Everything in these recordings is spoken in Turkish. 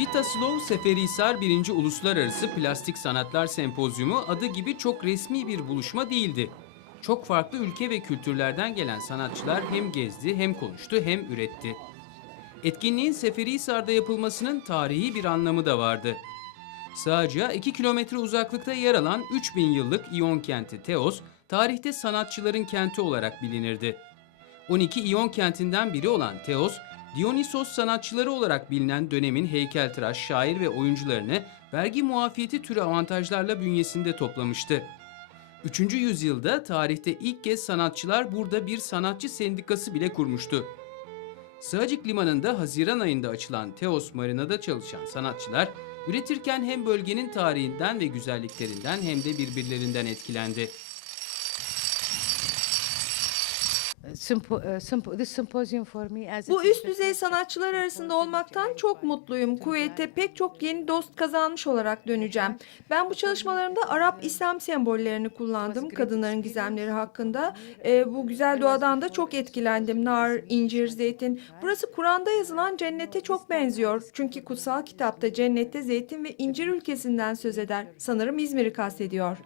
Kitaslov Seferihisar 1. Uluslararası Plastik Sanatlar Sempozyumu adı gibi çok resmi bir buluşma değildi. Çok farklı ülke ve kültürlerden gelen sanatçılar hem gezdi hem konuştu hem üretti. Etkinliğin Seferihisar'da yapılmasının tarihi bir anlamı da vardı. Sığacağa 2 kilometre uzaklıkta yer alan 3000 yıllık İyon kenti Teos, tarihte sanatçıların kenti olarak bilinirdi. 12 İyon kentinden biri olan Teos, Dionysos sanatçıları olarak bilinen dönemin heykeltıraş, şair ve oyuncularını vergi muafiyeti türü avantajlarla bünyesinde toplamıştı. 3. yüzyılda tarihte ilk kez sanatçılar burada bir sanatçı sendikası bile kurmuştu. Sığacık Limanı'nda Haziran ayında açılan Teos Marina'da çalışan sanatçılar, üretirken hem bölgenin tarihinden ve güzelliklerinden hem de birbirlerinden etkilendi. Sympo- uh, sympo- this symposium for me as a Bu üst düzey sanatçılar arasında olmaktan çok mutluyum. Kuveyt'te pek çok yeni dost kazanmış olarak döneceğim. Ben bu çalışmalarımda Arap İslam sembollerini kullandım. Kadınların gizemleri hakkında. Ee, bu güzel doğadan da çok etkilendim. Nar, incir, zeytin. Burası Kur'an'da yazılan cennete çok benziyor. Çünkü kutsal kitapta cennette zeytin ve incir ülkesinden söz eder. Sanırım İzmir'i kastediyor.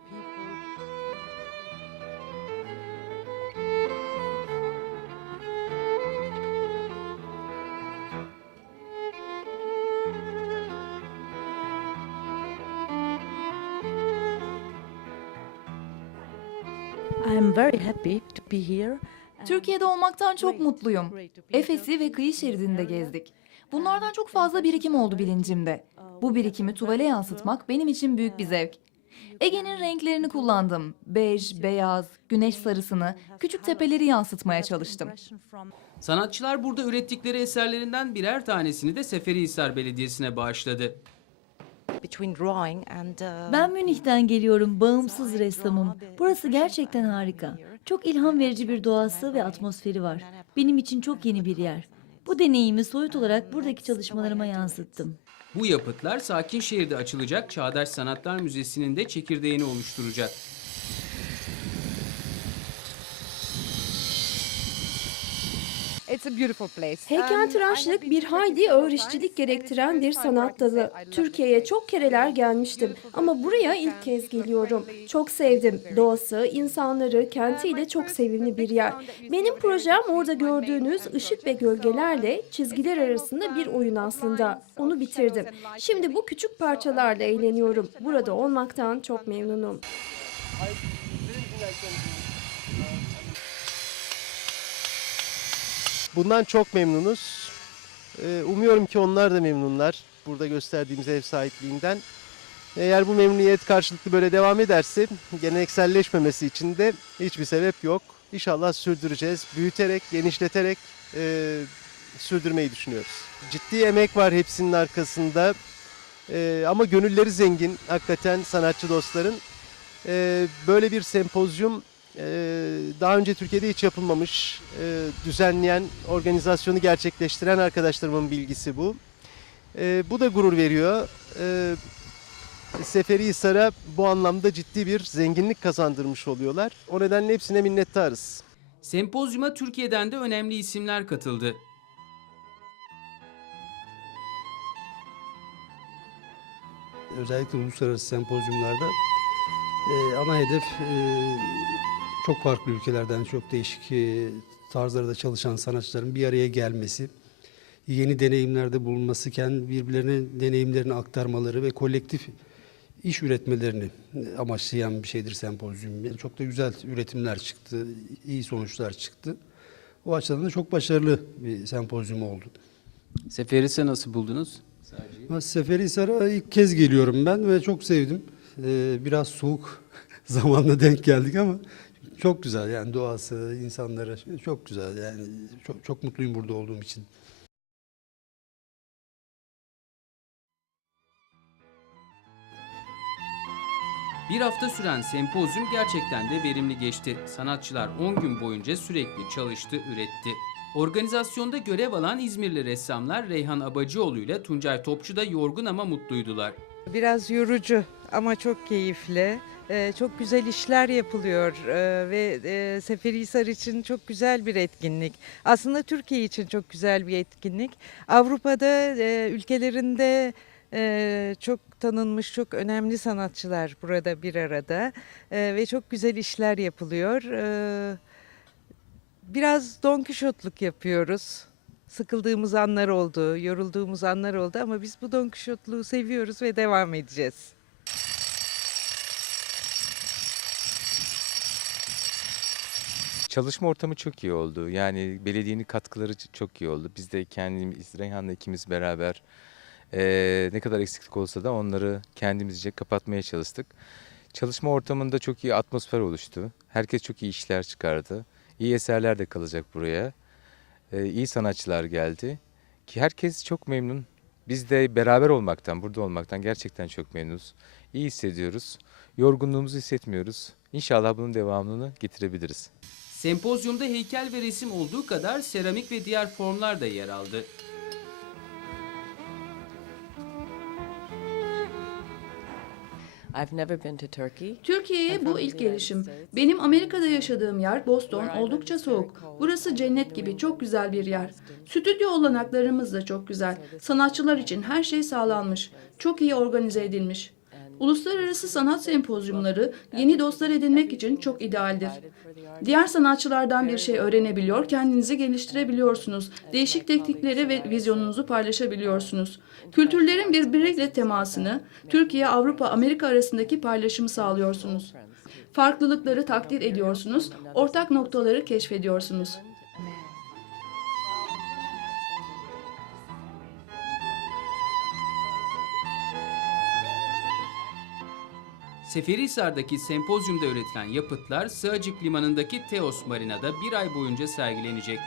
I am very happy to be here. Türkiye'de olmaktan çok mutluyum. Efes'i ve kıyı şeridinde gezdik. Bunlardan çok fazla birikim oldu bilincimde. Bu birikimi tuvale yansıtmak benim için büyük bir zevk. Ege'nin renklerini kullandım. Bej, beyaz, güneş sarısını, küçük tepeleri yansıtmaya çalıştım. Sanatçılar burada ürettikleri eserlerinden birer tanesini de Seferihisar Belediyesi'ne bağışladı. Ben Münih'ten geliyorum, bağımsız ressamım. Burası gerçekten harika. Çok ilham verici bir doğası ve atmosferi var. Benim için çok yeni bir yer. Bu deneyimi soyut olarak buradaki çalışmalarıma yansıttım. Bu yapıtlar sakin şehirde açılacak Çağdaş Sanatlar Müzesi'nin de çekirdeğini oluşturacak. Heykeltıraşlık bir hayli ağır işçilik gerektiren bir sanat dalı. Türkiye'ye çok kereler gelmiştim ama buraya ilk kez geliyorum. Çok sevdim. Doğası, insanları, kentiyle çok sevimli bir yer. Benim projem orada gördüğünüz ışık ve gölgelerle çizgiler arasında bir oyun aslında. Onu bitirdim. Şimdi bu küçük parçalarla eğleniyorum. Burada olmaktan çok memnunum. Bundan çok memnunuz. Ee, Umuyorum ki onlar da memnunlar burada gösterdiğimiz ev sahipliğinden. Eğer bu memnuniyet karşılıklı böyle devam ederse gelenekselleşmemesi için de hiçbir sebep yok. İnşallah sürdüreceğiz. Büyüterek, genişleterek e, sürdürmeyi düşünüyoruz. Ciddi emek var hepsinin arkasında. E, ama gönülleri zengin hakikaten sanatçı dostların. E, böyle bir sempozyum daha önce Türkiye'de hiç yapılmamış. E, düzenleyen, organizasyonu gerçekleştiren arkadaşlarımın bilgisi bu. E, bu da gurur veriyor. E, Seferihisar'a bu anlamda ciddi bir zenginlik kazandırmış oluyorlar. O nedenle hepsine minnettarız. Sempozyuma Türkiye'den de önemli isimler katıldı. özellikle uluslararası sempozyumlarda e, ana hedef e, çok farklı ülkelerden çok değişik e, tarzlarda çalışan sanatçıların bir araya gelmesi, yeni deneyimlerde bulunmasıken birbirlerine deneyimlerini aktarmaları ve kolektif iş üretmelerini e, amaçlayan bir şeydir sempozyum. Yani çok da güzel üretimler çıktı, iyi sonuçlar çıktı. O açıdan da çok başarılı bir sempozyum oldu. Seferihisar'ı nasıl buldunuz? Seferihisar'a ilk kez geliyorum ben ve çok sevdim. Ee, biraz soğuk zamanla denk geldik ama çok güzel yani doğası, insanları çok güzel yani çok, çok mutluyum burada olduğum için. Bir hafta süren sempozyum gerçekten de verimli geçti. Sanatçılar 10 gün boyunca sürekli çalıştı, üretti. Organizasyonda görev alan İzmirli ressamlar Reyhan Abacıoğlu ile Tuncay Topçu da yorgun ama mutluydular. Biraz yorucu ama çok keyifli. E, çok güzel işler yapılıyor e, ve e, Seferihisar için çok güzel bir etkinlik. Aslında Türkiye için çok güzel bir etkinlik. Avrupa'da e, ülkelerinde e, çok tanınmış, çok önemli sanatçılar burada bir arada E, ve çok güzel işler yapılıyor. E, biraz Don Kişotluk yapıyoruz. Sıkıldığımız anlar oldu, yorulduğumuz anlar oldu ama biz bu Don Kişotluğu seviyoruz ve devam edeceğiz. Çalışma ortamı çok iyi oldu. Yani belediyenin katkıları çok iyi oldu. Biz de kendimiz, Reyhan'la ikimiz beraber eee, ne kadar eksiklik olsa da onları kendimizce kapatmaya çalıştık. Çalışma ortamında çok iyi atmosfer oluştu. Herkes çok iyi işler çıkardı. İyi eserler de kalacak buraya. Eee iyi sanatçılar geldi. Ki herkes çok memnun. Biz de beraber olmaktan, burada olmaktan gerçekten çok memnunuz. İyi hissediyoruz. Yorgunluğumuzu hissetmiyoruz. İnşallah bunun devamını getirebiliriz. Sempozyumda heykel ve resim olduğu kadar seramik ve diğer formlar da yer aldı. I've never been to Turkey. Türkiye'ye bu ilk gelişim. Benim Amerika'da yaşadığım yer Boston oldukça soğuk. Burası cennet gibi çok güzel bir yer. Stüdyo olanaklarımız da çok güzel. Sanatçılar için her şey sağlanmış. Çok iyi organize edilmiş. Uluslararası sanat sempozyumları yeni dostlar edinmek için çok idealdir. Diğer sanatçılardan bir şey öğrenebiliyor, kendinizi geliştirebiliyorsunuz. Değişik teknikleri ve vizyonunuzu paylaşabiliyorsunuz. Kültürlerin birbiriyle temasını, Türkiye, Avrupa, Amerika arasındaki paylaşımı sağlıyorsunuz. Farklılıkları takdir ediyorsunuz, ortak noktaları keşfediyorsunuz. Seferihisar'daki sempozyumda üretilen yapıtlar Sığacık Limanı'ndaki Teos Marina'da bir ay boyunca sergilenecek.